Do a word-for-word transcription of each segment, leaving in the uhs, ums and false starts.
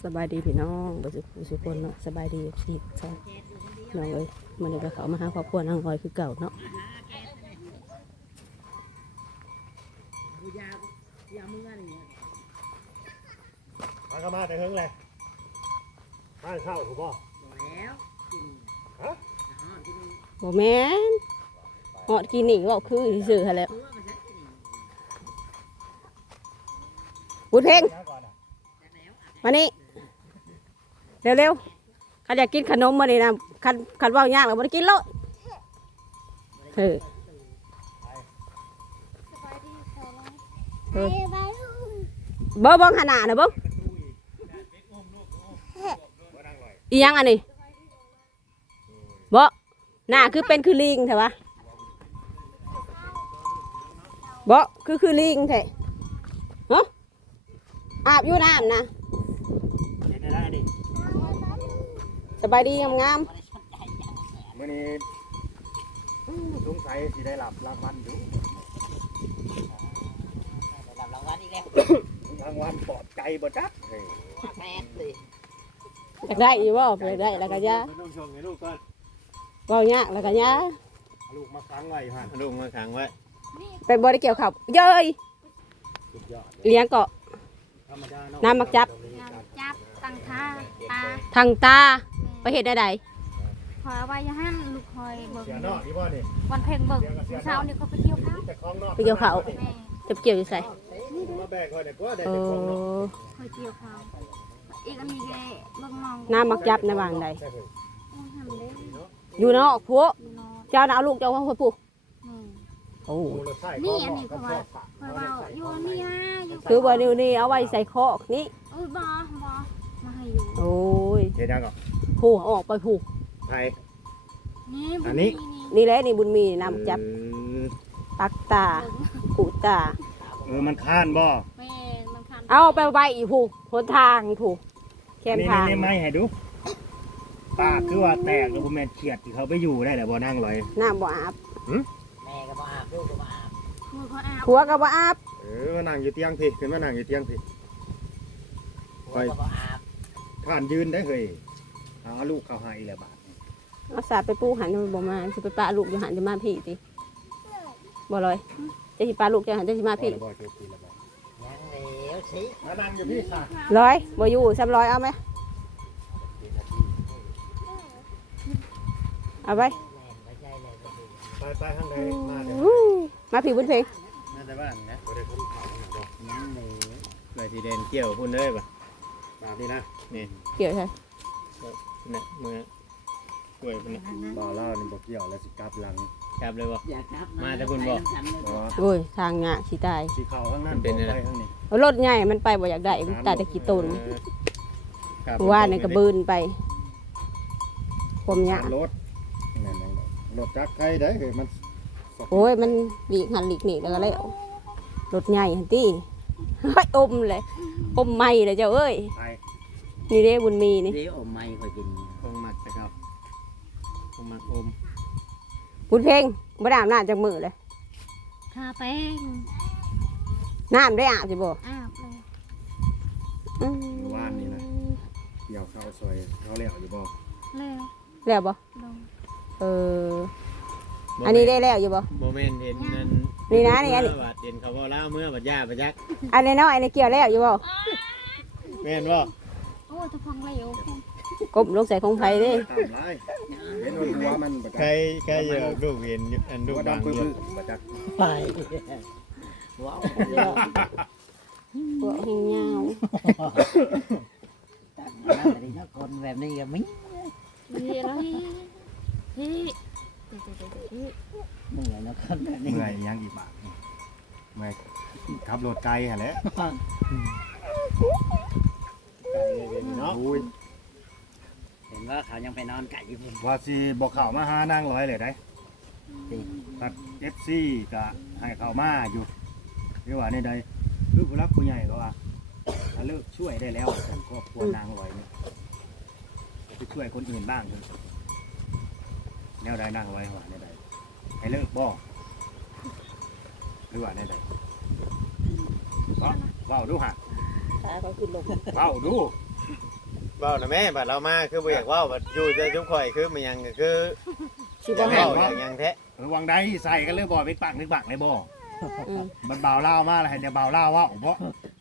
สบายดีพี่น้องบ่สิผู้สิคนเนาะสบายดีพี่จ้าน้องเอ้ยมื้อนี้ก็เข้ามาหาครอบครัวนางลอยคือเก่าเนาะมาก็มาแต่เฮิงเลยมาเข้าถูกป่ะบ่แม่นฮอดกินนี่เว้าคือซื่อๆหั่นแหล้วบุญเพ็งมานี่เร็วๆคันอยากกินขนมมานี่นะคันคันเว้ายากแล้วบ่ได้กินแล้วเออเออเบิ่งเบิ่งหน้าน่ะเบิ่งอีหยังอันนี้บ่หน้าคือเป็นคือลิงแท้วะบ่คือคือลิงแท้ฮะอาบอยู่น้ำนะเห็นได้ดิสบายดีงามมื่อนี้สงสัยสิได้หลับรางวัลอยู่หลับรางวัลอีกแล้วรางวัลปลอบใจบ่จักเฮ้ยแม่สิๆอยากได้อีบ่อยากได้แล้วก็ยาต้องชมให้ลูกก่อนเว้ายากแล้วก็ยาลูกมาค้างไว้ฮะลูกมาค้างไว้เป็นบ่ได้เกี่ยวขับเย้ยสุดยอดเลี้ยงเกาะธรรมดาน้ำมักจับจับตั้งท่าปลาทางตาไปเฮ็ดได้ใดคอยเอาไว้อยังหันลูกคอยเบิ่งเสียนอกนี่บ่นี่วันเพ่งเบิ่งเช้านี่เขาไปเที่ยวข้าวแต่ของนอกไปเกี่ยวเขาแม่จะเกี่ยวอยู่ใส่มาแบกคอยเด็กว่าได้โอ้แต่ของนอกคอยเที่ยวข้าวอีกอันนี้แกเบิ่งมองน้ำมักจับในวางใดใช่เพิ่นต้องทำได้อยู่นอกพวกอยู่นอนเจ้าน่ะเอาลูกเจ้ามาให้ปู่นี่โอ้ดูรถไส้นี่อันนี้เขาว่าคอยว่าอยู่นี่ฮะอยู่คือว่านิ้วนี่เอาไว้ใส่คอกนี่เอ้ยบ่บ่มาให้อยู่โอ้ยเดี๋ยวดังก่อนผูกเอาออกไปผูกไทยนี่อันนี้นี่แหละนี่บุญมีน้ำจับเออปักตากูตาเออมันค้านบ่แม่มันคันเอาไปไว้อีกผูกหนทางผูกแคมนี่ทางนี่ไม่ให้ดูปากคือว่าแตกแล้วคุณแม่เฉียดที่เขาไปอยู่ได้แหละบ่นั่งลอยน้ำบ่อาบแม่ก็มาอาบลูกก็มาอาบมือเขาอาบผัวก็บ่อาบเออมานั่งอยู่เตียงพี่ขึ้นมานั่งอยู่เตียงพี่ผัวก็มาอาบท่านยืนได้เฮ้ยหาลูกเขาให้แล้วบาดเอาสาดไปปูหันมันบ่มาสิไปปะลูกอยู่หันจะมาพี่ติบ่เลยจะสิปะลูกจะหันจะสิมาพี่บ่เจ็บพี่ละบ่ยังเหลวสิมานั่งอยู่พี่ค่ะร้อยบ่อยู่ซ้ำร้อยเอาไหมเอาไปแม่ไม่ใช่เลยก็ดีไปไปข้างในมาเดี๋ยวอู้มาพี่บุญเพลงมาแต่บ้านนะบ่ได้คนเขาบ่ยังเหลวไปที่เดนเกี่ยวพุ่นเลยป่ะมานี่นะนี่เกี่ยวใช่นะมือป่วยพุ่นน่ะบ่เล่านี่บ่เกี่ยวแล้วสิกลับหลังกลับเลยบ่อย่าครับมาแต่คุณบอกไปน้ำกันเลยบ่โอ้ยทางงะสิตายสิเข้าข้างนั้นเป็นอะไรข้างนี้เอารถใหญ่มันไปบ่อยากได้มันตายแต่กี่ตนครับว่าในกระบืนไปความยะรถนั่นๆรถจักรใครได้เฮ้ยมันโอ้ยมันหลีกหันหลีกนี่แล้วก็เลยรถใหญ่หันตี้ให้อมเลยอมไม่เลยเจ้าเอ้ยไปนี่เด้บุญมีนี่เดี๋ยวอมไม่ค่อยกินคงมักนะครับคงมักอมบุญเพลงบ่ได้อาบน้ำจากมือเลยทาแป้งน้ำได้อาบสิบ่อาบเลยอืมว่านนี่นะเกี่ยวข้าวซอยเขาเรียกอยู่บ่เลยแล้วบ่ลงเอออันนี้ได้แล้วอยู่บ่โมเมนต์เห็นนั่นนี่นะนี่อันนี้บาดเห็นเขาบ่เล่าเมื่อบัดย่าบัดยักอันนี้น้อยอันนี้เกี่ยวแล้วอยู่บ่แม่นบ่โอ้ทุกคนเลยโอ้โหกบลงใส่ของไผเด้ตามไรเห็นว่าหัวมันใครใครอยากลูกเห็นอันลูกบางอยู่บัดยักไปว้าวพวกหิงยาวตั้งมาแล้วแต่ละคนแบบนี้ก็มิ้งเฮ้ยแล้วเฮ้ยเฮ้ยเฮ้ยเหนื่อยนะคนแบบนี้เมื่อยยังอีกบาทเมื่อยขับรถไกลหั่นแหละเนาะเห็นว่าเขายังไปนอนไก่อยู่พุ่นว่าสิบอกเข้ามาหานางร้อยเลยได้ตัด เอฟ ซี ก็ให้เข้ามาอยู่หรือว่าในใดคือผู้รักผู้ใหญ่ก็ว่าถ้าเลิกช่วยได้แล้วแต่ครอบครัวนางร้อยเนี่ยไปช่วยคนอื่นบ้างเถอะแนวใดนางร้อยว่าในใดให้เลิกบ่หรือว่าในใดเว้าเว้าดูฮะขาเขาขึ้นลงเว้าดูว้านะแม่บัดเรามาคือบ่อยากเว้าบัดอยู่แต่จุ๊บข่อยคือมันยังก็คือสิบ่บ่ให้ให้เว้าอย่างแท้เออวังใดใส่กันเลยบ่เป็นปากนึกปากเลยบ่อืมมันเบาเล่ามาแล้วให้แต่เบาเล่าว่าบ่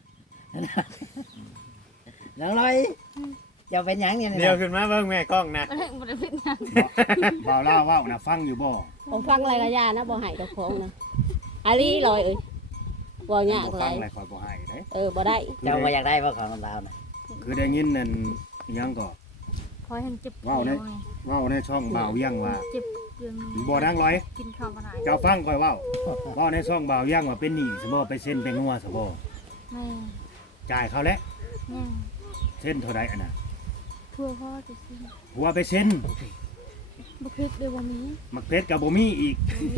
น้องลอยจะเป็นหยังเนี่ยเดี๋ยวขึ้นมาเบิ่งแม่กล้องนะบ่ได้บ่ได้เป็นหยังเบาเล่าว่านะฟังอยู่บ่ผมฟังอะไรก็ยานะบ่ให้ดอกของนะอาลีลอยเอ้ยบ่ยากบ่หฟัลาง ยอะไรคอยบ่ให้เด้เออบ่ได้เจ้าบ่อยากได้บ่ของลาวน่ะคือได้ยินนั่นอิหยังก็พอเห็นเจ็บว้าวเนี่ยไงเว้าในช่องบ่าวเวียงว่าเจ็บเรื่องนี้บ่ดังร้อยกินข้าวบ่ได้เจ้าฟังคอยเว้าเว้าในช่องบ่าวเวียงว่าเป็นหนี้ซะบ่ไปเซ็นไปงัวซะบ่แม่จ่ายเขาแล้วยังเซ็นเท่าใดอันน่ะทั่วพ่อจะสิหัวไปเซ็นบ่คิดเด้บ่มีมักเพชรก็บ่มีอีก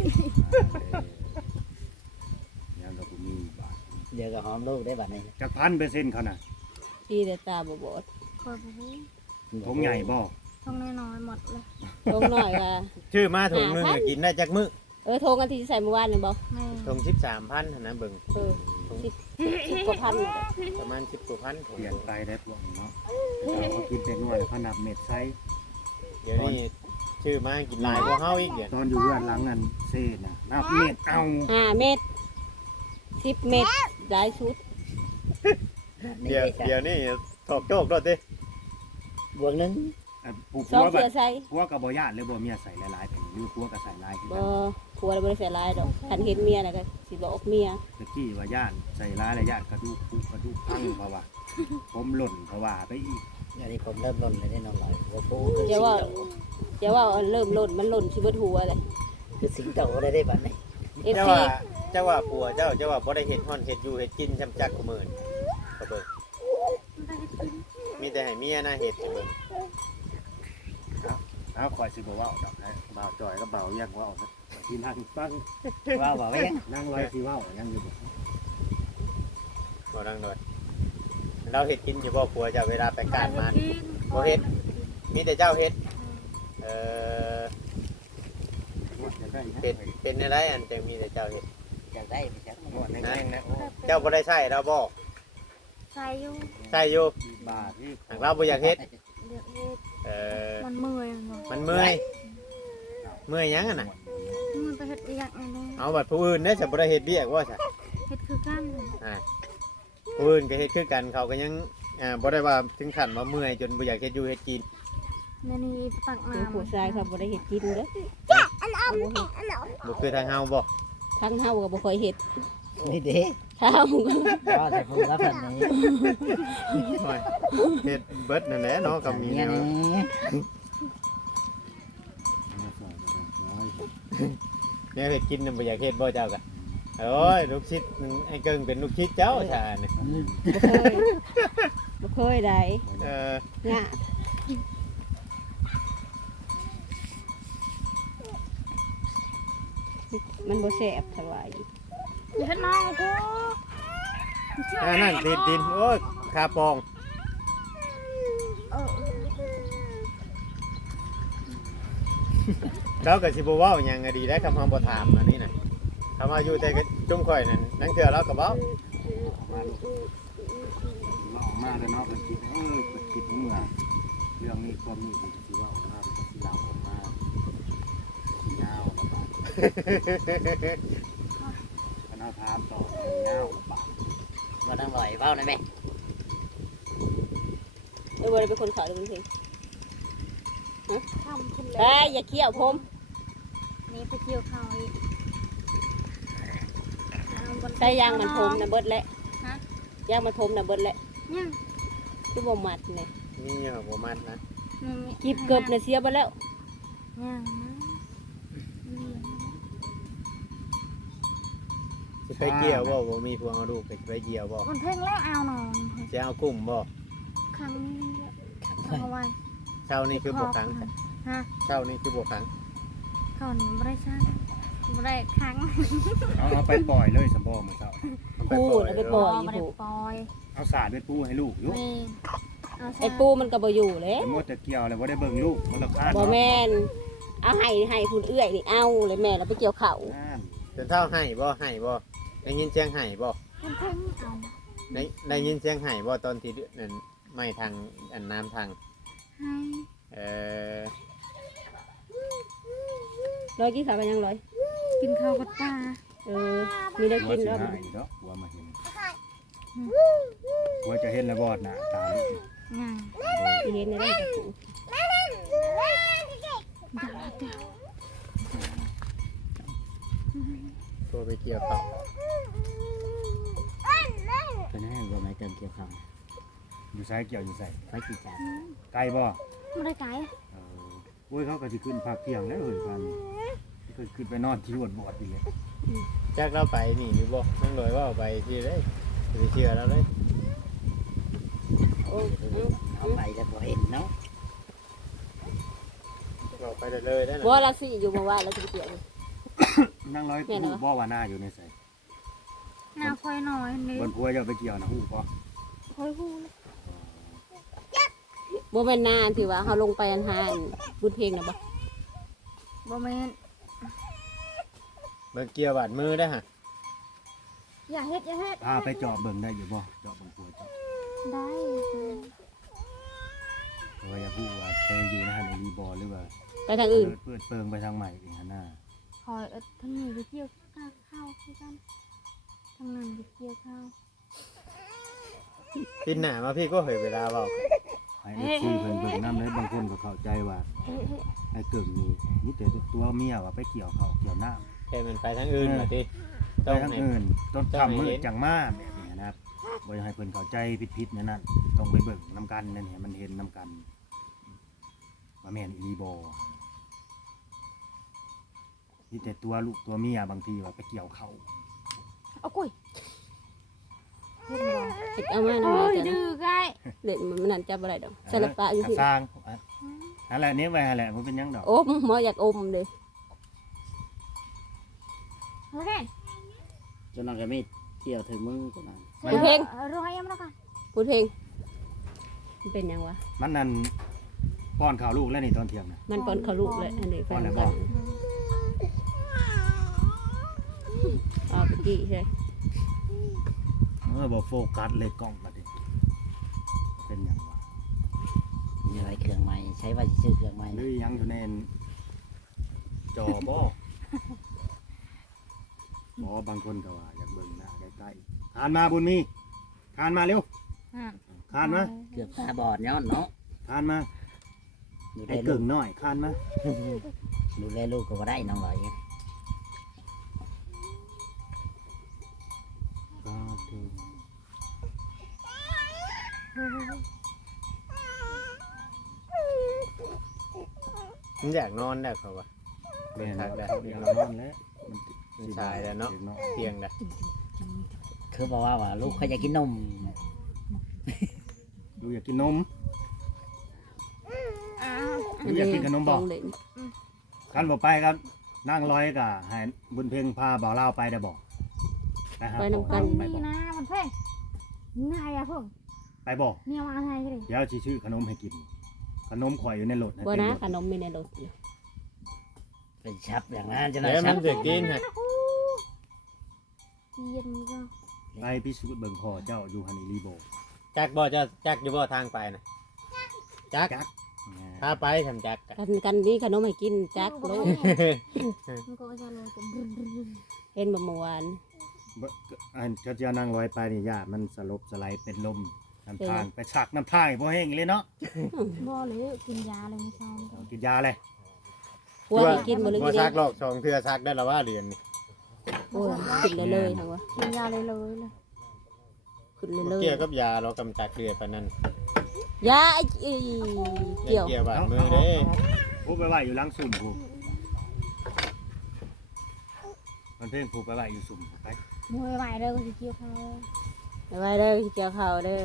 ยังก็บ่มีบาทเดี๋ยวก็หอมลูกได้บัดนี้จักพันเปอร์เซ็นต์เขาน่ะที่แต่ตาบ่บอดคอยบ่ฮู้ทงใหญ่บ่ท้องน้อยๆหมดเลยทงน้อยก็ชื่อมาถุงหนึงก็กินได้จักมื้อเออทงอันที่ใส่เมื่อวานนี่บ่แม่ถุงสิบสามพันหั่นนะเบิ่งเออสิบสิบกว่าพันนี่แหละประมาณสิบกว่าพันถุงเปลี่ยนไปได้พวกนี้เนาะแต่เขากินเป็นหน่วยเขานับเม็ดไซส์เดี๋ยวนี้ชื่อมากินหลายกว่าเฮาอีกเดี๋ยวตอนอยู่เรือนหลังนั้นเซ่น่ะนับเม็ดเอาห้าเมตรสิบเมตรได้ชุดเดี๋ยวเดี๋ยวนี้ถอกโจกด้วยติบวกหนึงอ่ะผู้สองผัวแบเสือบ ใส่ผัวกับบ่ญาติเลยบ่เมียใส่หลายๆแผ่นหรือผัวก็ใส่หลายคือบ่กันผัวเราบ่ได้ใส่ลายดอกคันเห็นเมียน่ะก็สิบอกเมียตะกี้ว่าญาติใส่หลายแล้วญาติกระดูกปุกระดูกพังเพราะว่าผมหล่นเพราะว่าไปอีกอันนี้ผมเริ่มล้นเลยได้น้องลอยบ่ปูคืออย่าสิงว่าโตอย่าว่าเริ่มหล่นมันหล่นชิเบดหัวเลยคือสิงโตได้ได้บัดนี้เอฟเจ้าซีว่าเจ้าว่าผัวเจ้าเจ้าว่าบ่ได้เฮ็ดฮ้อนเฮ็ดอยู่เฮ็ดกินจำจักกูมื้อนี่ก็เบิ่งมันได้กินมีแต่ให้เมียนะเฮ็ดให้เบิ่งเอาข่อยสิบ่เว้าดอกให้บ่าวจ่อยกับบ่าวเวียงเว้านะที่นั่งฟังว่าบ่ไว้ยังนั่งร้อยสิเว้ายังอยู่บ่บ่ดังโดดเราเฮ็ดกินอยู่บ่ผัวเจ้าเวลาไปการมันกินบ่เฮ็ด มีแต่เจ้าเฮ็ดเอ่อจะได้นะเป็นเป็นอะไรอันจังมีแต่เจ้าเฮ็ดอยากได้ไปจักนวดแน่งๆนะโอ้เจ้าบ่ได้ใช้เราบ่ใส่อยู่ใช้อยู่บาทที่หากเราบ่อยากเฮ็ดเลือกเฮ็ดเอ่อมันเมื่อยเนาะมันเมื่อยเมื่อยหยังอะน่ะมันไปเฮ็ดอีหยังไงเนาะเอาบัดผู้อื่นเด้อจะบ่ได้เฮ็ดเวียกว่าซะเฮ็ดคือกันอ่าผู้อื่นก็เฮ็ดคือกันเขาก็ยังอ่าบ่ได้ว่าถึงขั้นว่าเมื่อยจนบ่อยากเฮ็ดอยู่เฮ็ดกินแม่นี่ตักคือน้ำผู้ชายเขาบ่ได้เฮ็ดกินเด้อบ่คือทางเฮาบ่ทั้งเฮาก็บ่ค่อยเฮ็ดนี่เด้เฮาก็ก็ใส่พุงแล้วพันนี้โอ้ยเฮ็ดเบิดนั่นแหละเนาะก็มีเนี่ยแนวนี่แนวเฮ็ดกินน่ะบ่อยากเฮ็ดบ่เจ้าก็โอ้ยลูกชิดไอ้เกิงเป็นลูกชิดเจ้าชานี่บ่เคยบ่เคยได้เออเนี่ยมันบ่แซ่บเท่าไหร่อย่าเฮ็ดน้องกูอ่านั่นติดดินโอ้ยคาปองเออเจ้าก็สิบ่เว้าหยังก็ดีได้คำเฮาบ่ถามอันนี้น่ะคำว่าอยู่แต่ก็จุ่มข่อยนั่นนั่นเทื่อเราก็เว้ามาลูกเว้ามาแล้วเนาะเพิ่นคิดเออเพิ่นคิดเมื่อเรื่องนี้ความนี้เพิ่นสิเว้ามาเพิ่นสิเล่าออกมาสิยาวลำบากคณะถามต่อยาวลำบากบ่ต้องลอยเว้าได้ไหมเอ้ยบ่ได้เป็นคนขายหรือเป็นเพิ่นทำขึ้นเอ้แล้ยว อย่าเคี้ยวผมนี่ไปเกี่ยวข้าวอีกเอาบนใส่ยางมันผมน่ะเบิดแล้วฮะยางมันผมน่ะเบิดแล้วยังคือบ่มัดนี่มีเหรอบ่มันนะมันมีกีบเกือบน่ะเสียไปแล้วยังนะเลี้ยงสิไปเกี่ยวบ่บ่มีพวงเอาลูกก็สิไปเกี่ยวบ่มันเพ่งแล้วเอาหนอนสิเอากุ้มบ่ครั้งนี้เอาไว้เช้านี่คือบ่ครั้งฮะเช้านี่คือบ่ครั้งเขานี่ไม่ได้ช่างไม่ได้ครั้งเอาเอาไปปล่อยเลยสมบ่มื้อเช้าปูเอาไปปล่อยไม่ได้ปล่อยเอาสาดไปปูให้ลูกอยู่นี่เอาไอ้ปูมันก็บ่อยู่แล้วแต่หมดแต่เกี่ยวแล้วบ่ได้เบิ่งลูกมันราคาญบ่แม่นเอาให้ให้คุณเอื้อยนี่เอาเลยแม่เราไปเกี่ยวเขานั่นจนเท่าให้บ่ให้บ่ได้ยินเสียงให้บ่มันเพ่งเอาได้ได้ยินเสียงให้บ่ตอนที่นั่นไม่ทางอันน้ำทางให้เออร้อยกินข้าวกันยังร้อยกินข้าวกับปลาเออมีได้หัวกินสิแล้วหายเนาะหัวมาเห็นหัวจะเห็นแล้วบอดหน้าตาลูกง่ายอีเห็นได้กับกูดาดาตัวไปเกี่ยวเขาเป็นให้บ่ไม่เติมเกี่ยวข้าวอยู่ไสเกี่ยวอยู่ไสไฟกี่จานไกลบ่ไม่ได้ไก่เออโอ้ยเขาก็สิขึ้นภาคเที่ยงแล้วเอ้ยพันก็ขึ้นไปนอนที่วดบอดอยู่เลยแจ็คเราไปนี่หรือบ่นั่งเลยว่าไปที่เลยไปเชื่อเราเลยโอ้ยเอาไปแล้วบ่เห็นเนาะเราไปเลยเลยได้นะบ่ละสิอยู่บ่ว่าแล้วจะไปเกี่ยวนั่งร้อยแม่นเหรอฮู้บ่ว่าหน้าอยู่ในไสหน้าคอยหน่อยนี่บนพัวจะไปเกี่ยวนะฮู้บ่คอยพูดบ่แม่นนานถือว่าเฮาลงไปอันหาอันบุญเพลงน่ะบ่บ่แม่นเบิ่งเกี่ยวบาดมือได้ฮะอย่าเฮ็ดอย่าเฮ็ดพาไปเจาะเบิ่งได้อยู่บ่เจาะเบิ่งพัวเจาะได้เพราะว่าอยากฮู้ว่าไปอยู่ในหันในรีบ่หรือว่าไปทางอื่นเปิดเปิงไปทางใหม่อีกหั่นน่ะคอยเอาทั้งนี้ไปเกี่ยวข้าวคือกันทั้งนั้นไปเกี่ยวข้าวปินหน้ามาพี่ก็เหยเวลาเว้าให้เอฟซีเพิ่นเบิ่งนำได้บางคนก็เข้าใจว่าไอ้เกิ่งนี่มีแต่ตัวเมียว่าไปเกี่ยวเขาวเกี่ยวน้ำแค่มันไปทางอื่นมาติไปทางอื่นต้นทำมือจังมาแบบนี้นะครับบ่อยากให้เพิ่นเข้าใจผิดๆนั่นนั่นต้องไปเบิ่งนํกันนั่นให้มันเห็นนํกันว่าแม่นอีหลีบ่มีแต่ตัวลูกตัวเมียบางทีว่าไปเกี่ยวเขาเอากุ้ยเฮ็ดบ่เฮ็ดเอามาโอ้นำมาย จ้ะดื้อไก่เล่นมันนั่นจับบ่ได้ดอกสลับปะอยู่กที่ระสร้างนั่นแหละนี่ไว้หั่นแหละมันเป็นหยังดอกอมหมออยากอมเด้โอเคจนน้องก็มีเกี่ยวถึงมือจนนั้นบุญเพลงร้อยยังแล้วกันบุญเพลงมันเป็นหยังวะมันนั่นป้อนข้าวลูกแล้วนี่ตอนเที่ยงน่ะมันปอนเขาลูกเลยอันนี้ป้อนนแล้วบ่กันเอาไปกี้ใช่เออบ่โฟกัสเลยกล้องบัดนี้เป็นหยังวะมีไว้เครื่องใหม่ใช้ว่าสิซื้อเครื่องใหม่หรือยังอยู่ในจอบ่หมอบางคนก็ว่าอยากเบิ่งหน้าใกล้ๆคานมาบุญมีคานมาเร็วอ่ะคานมาเกือบตาบอดย้อนเนาะคานมาดูแลไอ้ลูเกิ่กงน้อยคานมาดูแลลูกก็บ่ได้น้องลอยไงมันอยากนอนได้เขาว่าแม่นทักแล้ได้วเดี๋ยวเรานอนแล้วมันชายแล้วเนาะเที่ยงได้คือบอกว่าว่าลูกเขาอยากกินนมดูอยากกินนมอ้าวดูอยากกินขนมบ่ของเล่นคันบ่ไปครับนั่งร้อยก็ให้บุญเพ็งพาบ่าวลาวไปได้บ่ไปหาไปพ่อนำกันไปนี่บ่นะมันเพ่งนายอะเพิ่งไปบ่เนี่ยมาไงกันดิเดี๋ยวสิซื้อขนมให้กิน ขนมข่อยอยู่ในรถบ่เต็มนะรถขนมมีในรถอยู่เป็นชับอย่างนั้นจะได้เดี๋ยวชัมับนจะกินฮะเย็นก็ไปพิสูจน์เบิ่งพ่อเจ้าอยู่หันอีหลีบ่จักบ่จะจักอยู่บ่ทางไปนะจักจักถ้าไปทำจักอะกันกันนี่ขนมให้กินจักโลกมันก็จะลงเป็นบึ้นบึ้นบึ้นเห็นบ่เมื่อวานบ่อันเขาจะนั่งร้อยไปนี่ญาติมันสลบสไลด์เป็นลมน้ำทางไปชักน้ำทางให้บ่แห้งเลยเนาะบ่เลยกินยาเลยไม่ใช่ไม่ต้องกินยาเลยหัวให้กินบ่เลยบ่กินซักโลกสองเทื่อซักได้ละว่าเดือนนี่โอ้ยขึ้นเลยเลยทั้งว่ากินยาเลยเลยเลยขึ้นเลยบ่เลยเกี่ยวกับยาเรากำจัดเกลือปานนั้นยาไอ้อีเกี่ยวเกี่ยวบาดมือเด้ผู้ไปไหวอยู่หล้างสุ่มผู้มันเพ่งผู้ไปไหวอยู่สุ่มไปมวยใหม่เลยก็จะเกี่ยวเขาไว้เด้อเกี่ยวข้าวเด้อ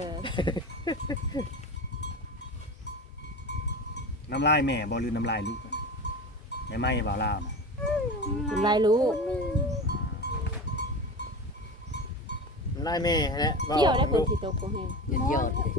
น้ำลายแม่บ่หรือน้ำลายลูกไม่ไหม้บ่าวลาวนะทำลายรู้มันได้แม่แหละว้าเกี่ยวได้ผลสิตกบ่แห้งเย็นยอดเลย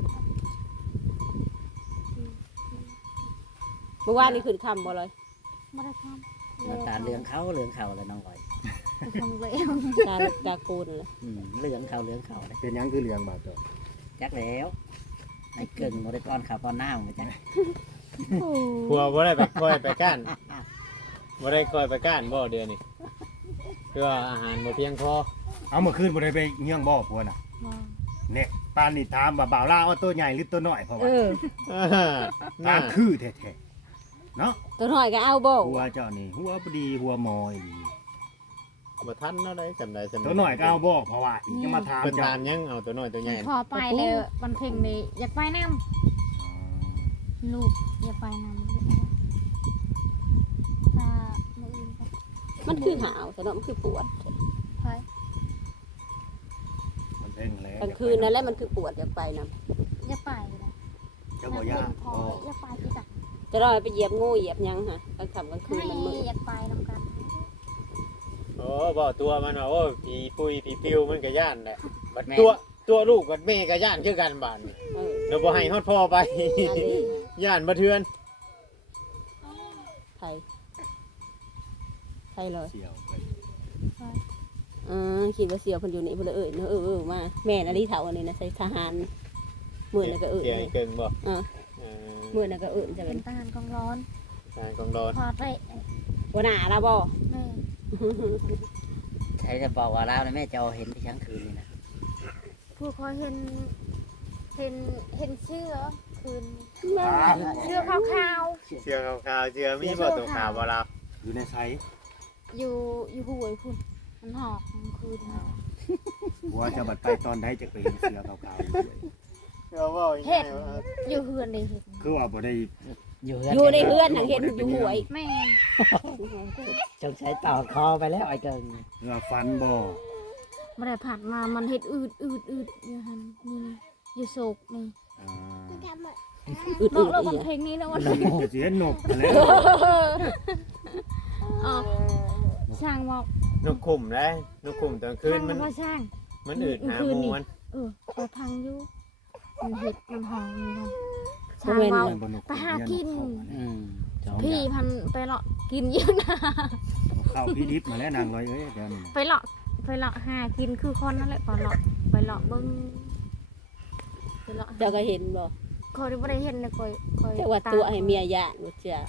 เมื่อวานนี่ขึ้นค่ำบ่เลยไม่ได้ทน้ำตาเหลืองเขาเหลืองเขาเลยน้องลอยำทำเลยตาตาโกนเลยอืมเหลืองเขาเหลืองเขาเลยเป็นหยังคือเหลืองบาดเจ้าจักแล้วไอ้เกิงบ่ได้ป้อนข้าวป้อนน้ำมาจ้ะโอ้ผัวบ่ได้ไปคอยไปก้านบ่ได้คอยไปก้านบ่เดือนนี้เพื่ออาหารบ่เพียงพอเอาเมื่อคืนบ่ได้ไปเยี่ยงบ่ผัวน่ะบ่เนี่ยปานนี่ถามว่าบ่าวลาวเอาตัวใหญ่หรือตัวน้อยเพราะเอว่าออ่าตามคือแท้ๆเนาะตัวน้อยก็เอาบ่หัวเจ้านี่หัวบ่ดีหัวหมอยดีบ่ทันเนาะได้จำได้จำตัวน้อยก็เอาบ่เพราะว่าอีกจะมาถามเพิ่นเจ้าถามยังเอาตัวน้อยตัวใหญ่พอไปเลยวันเพ็งนี่อยากไปน้ำลูกอยากไปน้ำถ้ามื้ออื่นก็มันคือหาวแต่เนาะมันคือปวดไปมันเพ่งแล้วกลางคืนนั่นแหละมันคือปวดอยากไปนำอยากไปนะเจ้าบ่ยากพออยากไปที่ตักจะรอไปเหยียบงูเหยียบหยังฮะกลางค่ำกลางคืนให้มันมืดอยากไปนำกันโอ้บ่ตัวมันว่าโอ้ผีปุยผีปิวมันก็ย่านแหละบัดตัวตัวลูกบัดแม่ก็ย่านคือกันบาดนี่เออเราบ่ให้ฮอดพ่อไปอันนี้ย่านบ่เทือนไทยไทยเลยเสี่ยวไปเออคิดว่าเสียวเพิ่นอยู่นี่เพิ่นเลยเอ้ยเนอะเออเออมาแม่น่ะลีเฒ่าอันนี้นะใส่ทหารมื้อนั้นก็เอ้ยเสียงเกิงบ่เออเออมื้อนั้นก็เอ้ยจังเป็นทหารกองร้อนทางกองดอนพอได้บ่น่าละบ่แม่ใครจะบอกว่าเราเนี่ยแม่จะเอาเห็นที่ช้างคืนนี่นะผู้คอยเห็นเห็นเห็นเชื่อคืนอ่าเชื่อขาวเสื้อขาวๆเสื้อมีบ่ตัวขาวบ่รับอยู่ในไซส์ๆอยู่อยู่ห้วยพุ่นมันหอกมันคืนหัวจะบัดไปตอนใดจะไปเห็นเสือขาวๆอยู่เลยเราเว้าอีกเห็นอยู่เฮือนเลยเห็นคือว่าบ่ได้อยู่อยู่ในเฮือนหังเห็นอยู่หวยแม่จงใช้ต่อคอไปแล้วไอ้เกิงเรือฟันบ่มาได้ผ่านมามันเห็ดอืดอืดอืดอยู่หันนี่นะอยู่โศกนี่อ่าอึดนอึอกดเราอีวันหยังเพลงนี้แล้ววันจะสิเห็นนกแล้วอ๋อช่างบอกนกขุมได้นกขุมตอนคืนช่างมันว่าช่างมันอืดหาหมูมันเออไปพังอยู่มันเห็ดมันหอมมันบ่ช่างแม่นเบาบ่นกไปหากินอืมสองอพี่ย่างพันไปเลาะกินเยอะนะเข้าพี่ดิบมาแล้วนางร้อยเอ้ยเดี๋ยวนี้ไปเลาะไปเลาะหากินคือคนนั่นแหละก่อนเลาะไปเลาะเบิ้งไปเลาะเจ้าก็เห็นบ่คอยไม่ได้เห็นเลยคอยคอยเจ้าว่าตัวให้เมียย่านบ่เจ้า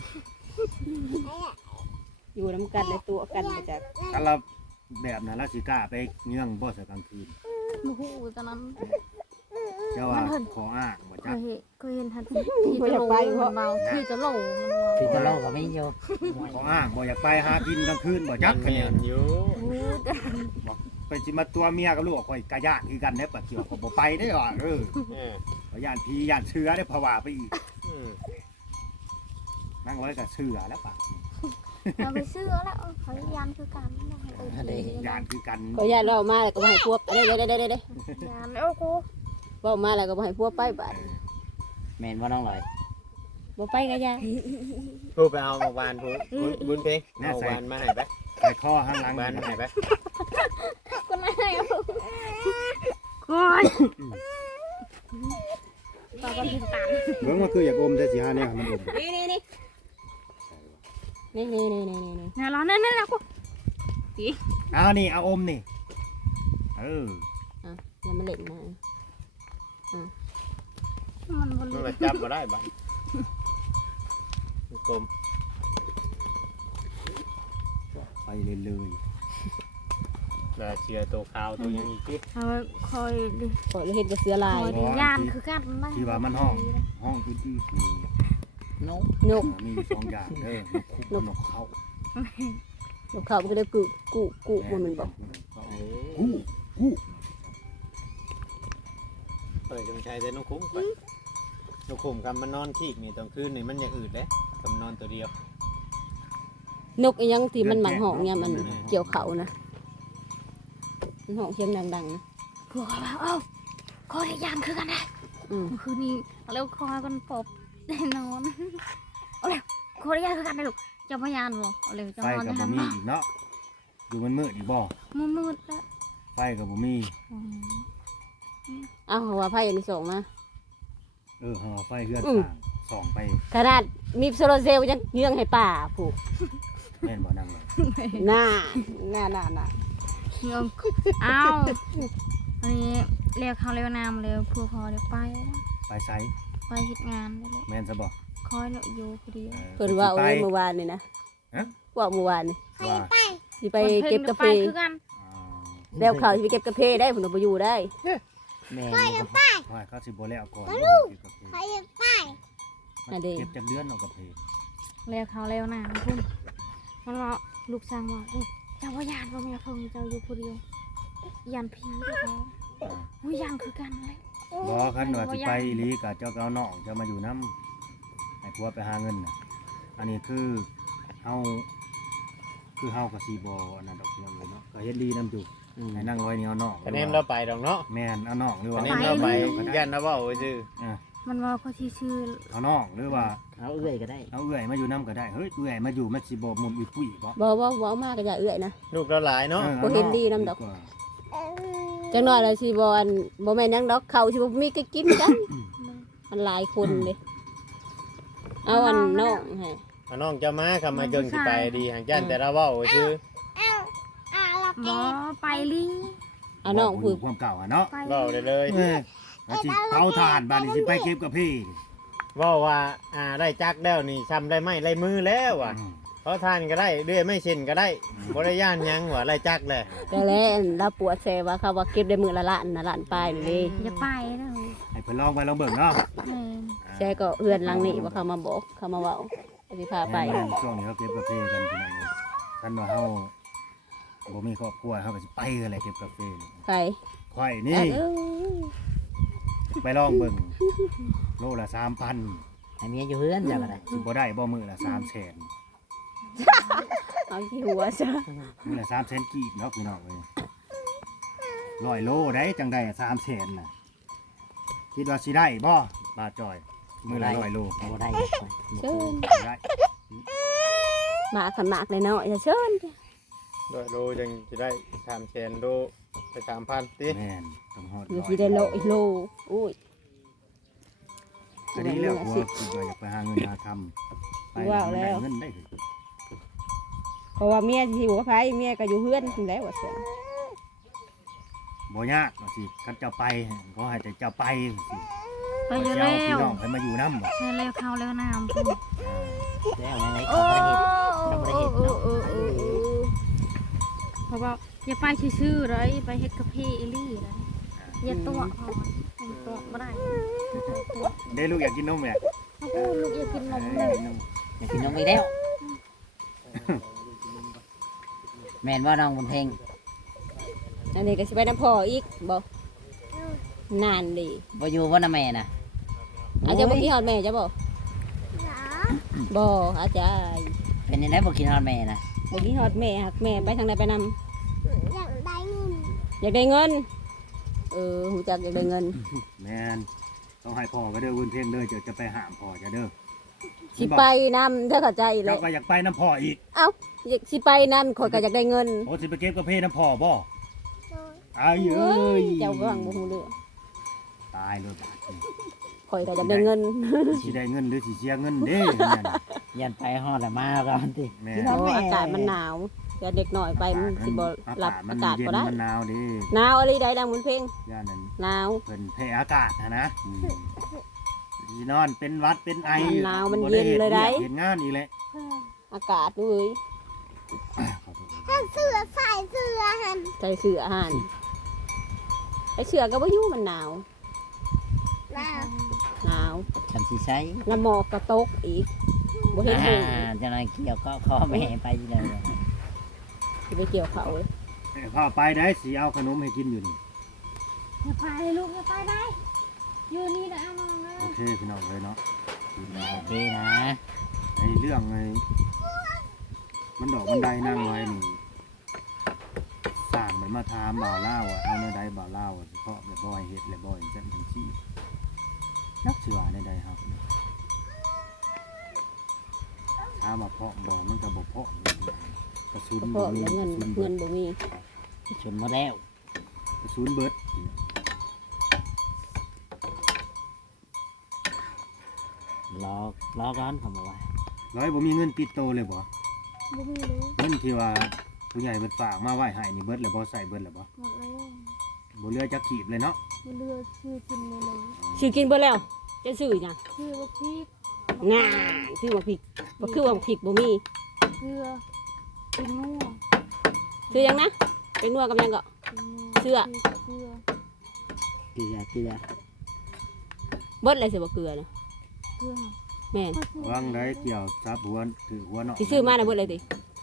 อยู่นํกันในตัวกันบ่จักถ้าเราแบบนั้นเราสิกล้าไปเงื่องบ่สักกลางคืนโอ้โหตอนนั้นเจ้าว่าขออ้างบ่เคจักยเห็นเคยเห็นทันทีที่จะโหลมันเบาที่จะโหลมันเบาที่ตะโลกก็ไม่อยู่ขออ้างบ่อยากไปหากินกลางคืนบ่จักแม่คะแนนนอยู่โอ้แต่ไปสิมาตัวเมียกับลูกข่อยกะย่านคือกันเด้อปะเกี่ยวก็บ่ไปได้หรอเออเออข่อยย่านผีย่านเชื้อได้ภาวะไปอีกอืมนั่งร้อยก็เชื้อแล้วปะเราไปซื้อแล้วเขายันคือกันนะเออย่านคือกันก็ย่านเว้ามาแล้วก็บ่ให้พวกเด้ๆๆๆยันแล้วกูๆเว้ามาแล้วก็บ่ให้พวกไปบาดแม่นว่าน้องลอยบ่ไปก็ย่าผู้ไปเอามาวานผู้บุญบุญเพลงเอาวานมาให้ไปใส่ข้อข้างหลังวานมาให้ไปคนไหนกูตากันถึงตันเบิ่งว่าคืออยากอมแต่สิหาแนวให้มันอมนี่นี่นี่นี่นี่นี่นี่นี่เนี่ยเราเนี่ยเนี่ยกูเอานี่เอาอมนี่เอออ่ะอย่ามาเล่นนะมันบนมันมาจับบ่ได้บัดกลมไปเลยเลยแล้วเชียร์ตัวขาวตัวยังอีกทีเอาคอยดิขอเลยเห็นกับเสือลาคยอยดิยันคือกันนะที่ว่ามันห้องห้องอื่นๆนี่นกนกมีอยู่สองอย่างเด้อนกคุกกับนกเขานกเขามันก็ได้กุกุกุมันมันบอกเอกู้อกู้เปิดจงใจแต่นกคุ้มไปนกคุ้มกับมันนอนขี้นี่ตอนคืนนี่มันอย่างอื่นเลยกับนอนตัวเดียวนกอีหยังที่มันหมันหองเนี่ยมันเกี่ยวเขานะมันหองเสียงดังๆนะกูว่าเอ้าคอยดิยันคือกันนะอืมคืนนี้แล้วคอยกันปบแน่นอนเอาเลยคอยดิยันคือกันนะลูกจะพยานบ่เอาเลยจะไฟนอนกับจะบ่หันมีมาอีกเนาะอยู่มันมืดอีกบ่มืดมืดแล้วไฟกับบ่มีเอาหัวไพ่อันนี้ส่งมาเออหอไฟเฮือนอืมต่างส่องไปขนาดมีโซลาร์เซลล์ยังเยื่องให้ป่าผูกแม่นบ่นั่งเลยหน้าหน้าหน้าหน้าเงเอ้าอันนี้เรียกเขาเรียกนามเร็วพัวพอเดี๋ยวไปแล้วไปไสไปเฮ็ดงานนี่แหละแม่นซะบ่คอยเนาะอยู่ผู้เดียวเพิ่นว่าเอาไปไว้เมื่อวานนี่นะฮะว่าเมื่อวานนี่ว่าสิไปเก็บกาแฟพิ่นคือกันอ่าแล้วเขาสิไปเก็บกาแฟได้เพิ่นบ่อยู่ได้แม่ว่าเขาสิบ่แล้วก่อนใครจะไปอันเด้เก็บจากเดือนเอากับเพแล้วเขาแล้วนะคุณมันว่าลูกสร้างว่าเอ้ยเจ้าว่ายานว่าแม่เพิ่งเจ้าอยู่ผู้เดียวยานผีด้วยเขาอุ้ยยานคือกันเลยบ่คันว่าสิไปอีหลีก็เจ้าก็เอาน้องเจะมาอยู่นำให้ผัวไปหาเงินน่ะอันนี้คือเฮาคือเฮาก็สิบ่อันนั้นดอกเพียงเลยเนาะก็เฮ็ดดีนำอยู่อืมให้นั่งร้อยนี่เอาน้องคะแนนเราไปดอกเนาะแม่นเอาน้องหรือว่าคะแนนเราไปย่านเราเว้าซื่ออ่ามันว่าเขาที่ชื่อเอาน้องหรือว่าเอาเอื้อยก็ได้เอาเอื้อยมาอยู่นำก็ได้เฮ้ยเอื้อยมาอยู่มันสิบ่มุนอุ้ยปุ้ยบ่บ่บ่บ่เอามาก็อย่าเอื้อยนะลูกเราหลายเนาะออบ่เห็นดีนำดอกว่าจังน้อยแล้วสิบ่อันบ่แม่นหยังดอกเขาสิบ่มีก็กินกัน มันหลายคนเด้เอาอันน้องให้เอาน้องจะมาคำมาเกิงสิไปดีห่างจันแต่เราเว้าซื่อเอาเอาละหมอไปลิเอาน้องบกฝึกความเก่าอะเนาะไปเว้าได้เลยเออแล้วสิเผาถ่านบ้านนี่สิไปเก็บกับพี่เว้าว่าอ่าได้จักแล้วนี่ซ้ำได้ไม้ได้มือแล้วว่ะอืมเพราะทานก็ได้เรื่อยไม่เช่นก็ได้บ่ได้ย่านหยังว่าได้จักเลยแต่แล้วเราปวดแซว่าเขาว่าเก็บได้มื้อละล้านนะล้านปลายนี่อย่าไปเลยให้เพิ่นลองไปลองเบิ่งเนาะแม่นแซก็เอื้อนหลังนี้ว่าเขามาบอกเขามาเว้าสิพาไปแม่นช่วงนี้เขาเก็บกาแฟกันพี่น้องเอ้ยคันว่าเฮาบ่มีครอบครัวเฮาก็สิไปอะไรเก็บกาแฟนี่ไปข่อยเอนี่อไปลองเบิ่งโลละสามพันให้เมียอยู่เฮือนเจ้าก็ได้สิบ่ได้บ่มื้อละสามแสนเอาที่หัวซะมื้อละสามแสนกีบเนาะพี่น้องเอ้ยร้อยโลได้จังได้สามแสนน่ะคิดว่าสิได้บ่บาทจอยมื้อละร้อยโลบ่ได้เชิญได้มาขันหมากเลยเนาะอย่าเชิญโดยโลจังสิได้สามแสนโลไปสามพันติแม่นต้องฮอดอยู่ร้อยที่ได้โลอีกโลอุ้ยอันนี้แล้วหัวคิดว่าอยากไปหาเงินหาทำไปว้าวแล้วได้เงินได้เลยเพราะว่าเมียสิหัวไผเมียก็อยู่เฮือนพุ่นแหล้วว่าซั่นบ่ยากว่าสิคันเจ้าไปก็ให้แต่เจ้าไปสิไปอยู่เจ้าแล้พี่วน้องให้มาอยู่นำบ่เชิญแล้วเขาแล้วน้ำคุณแล้วยังไงโอ้เขาบ่ได้เฮ็ดโอ้โอ้โอ้โอ้เพราะว่าอย่าไปชื่อๆเลยไปเฮ็ดกาแฟอีลี่เลยอย่าตัวพอผมตัวไม่ได้ได้ลูกอยากกินนมแหละเขาพูดลูกอยากกินนมเลยอยากกินนมอีกแล้ว แม่นว่าน้องบุญเพ็งอันนี้ก็สิไปน้ำพ่ออีกบ่นานดีบ่อยู่บ่นะแม่น่ะอาจจะบ่คิดฮอดแม่จะบ่เหรอบ่อาจารย์เป็นยังไงบ่กินฮอดแม่น่ะบ่คิดฮอดแม่หักแม่ไปทางใดไปนำอยากได้เงินอยากได้เงินเออฮู้จักอยากได้เงินแม่นต้องให้พ่อไปเด้อวุ่นเพ่งเด้อเดี๋ยวจะไปหามพ่อจะเด้อสิไปนำถ้าเข้าใจเลเจ้าย ก็อยากไปน้ำพ่ออีกเอ้าอยากสิไปนำข่อยก็อยากได้เงินโอ้สิไปเก็บกาแฟน้ำพ่อบ่โดยอ้ายเอ้ยเจ้าก็ฟังบ่ฮู้เรื่องตายเลยบาดนี้ข่อยก็อยากได้เงินสิได้เงินหรือสิเสียเงินเด้นั่นน่ะยันไปฮอดแล้วมาก่อนติแม่โอ้อากาศมันหนาวแต่เด็กหน่อยไปมันสิบ่รับอากาศเย็นบ่ได้มันหนาวเดิหนาวอะไรได้ดังมุนเพลงย่านนั้นหนาวเพิ่นแพ้อากาศนะนะอืมสินอนเป็นหวัดเป็นไอมันหนาวมันบ่เย็นเลยได้เห็นงานอีกแหละอากาศด้วยขอโทษถ้าเสือใส่เสือหันใจเสืออาหารไอเสือก็บ่อยู่มันหนาวแล้วหนาวฉันสิใช้น้ำหมอกกระตกอีกบ่เห็นอ่าหงจังได๋เกี่ยวก็ขอแม่ไปเลยสิไปเกี่ยวเขาเลยเอ้ยพ่อไปได้สิเอาขนมให้กินอยู่นี่อย่าไปลูกอย่าไปได้อยู่นี่นะน้องนะโอเคพี่น้องเลยเนาะโอเคนะไอ้เรื่องไอ้มันดอกมันไดนั่งไว้นี่สร้างเหมือนมาถามบ่าวเล่าวอ่ะเอาในใดบ่าวเล่าวอ่ะเฉพาะแบบบ่อยเฮ็ดและบ่อยจังจังซี่นักเชื่อในใดครับถ้ามาเพาะบ่มันก็บ่เพาะกระสุนเพบ่ราะมีเงินกระสุนเงิเบิดนบ่มีชนหมดแล้วกระสุนเบิดรอรอก่อนผมบอกว่าร้อยบ่มีเงินติดโตวเลยบ่บ่มีเลยเงินที่ว่าผู้ใหญ่เบิดฝากมาไว้ให้นี่เบิดแล้วบ่ใส่เบิดแล้วบ่หมดแล้วบ่เหลือจักขีบเลยเนาะบ่เหลือชื่อกินเลยเลยชื่อกินเบ่แล้วจะซื้อหยังคือว่าพริกงาซื้อมาผิดบ่คือว่าผิดบ่มีเกลือเป็นนัวซื้อหยังนะเป็นนัวกับหยังก็เป็นนัวเชื่อเกลือเกลือเกลือเบิดเลยสิบ่เกลือนะเกลือแม่นวางได้เกี่ยวซับหัวถือหัวเนาะสิซื้อมาได้เบิดเลยติ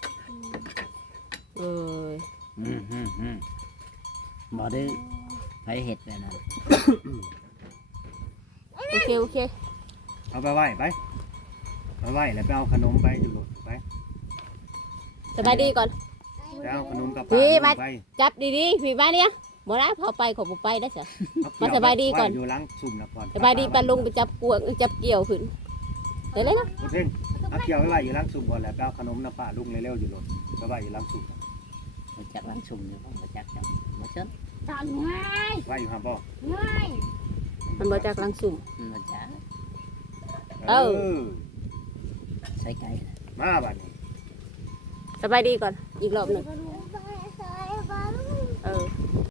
เอออืมอืมอืมบ่ได้ไปเห็ดแบบนั้นโอเคโอเคเอาไปไหว้ไปไปไหว้แล้วไปเอาขนมไปอยู่รถไปสบายดีก่อนไปเอาขนมกับพี่ปลามาไปจับดีๆพี่มาเนี่ยบ่ได้พอไปขอบ่ไปได้ซะเอเกี่วมาสบายดีก่อนไหว้อยู่หล้างซุ่มนะก่อนสบายดีปลาลุงไปจับกวงจับเกี่ยวขึ้นเดี๋ยวเลยนะรถเพ่งเอาเกี่ยวไว้ไหว้อยู่หล้างซุ่มก่อนแล้วไปเอาขนมน้ำปลาลุงเร็วๆอยู่รถไปไหว้อยู่หล้างซุ่มมาจักล้างชุ่มอยู่บ่มาจักจังมาเชิญตอนง่ายไหว้อยู่หาบ่ง่ายมันบ่จากลังสุ่มมาจักเออใส่ไก่มาบัดนี้สบายดีก่อนอีกรอบหนึ่งก็รู้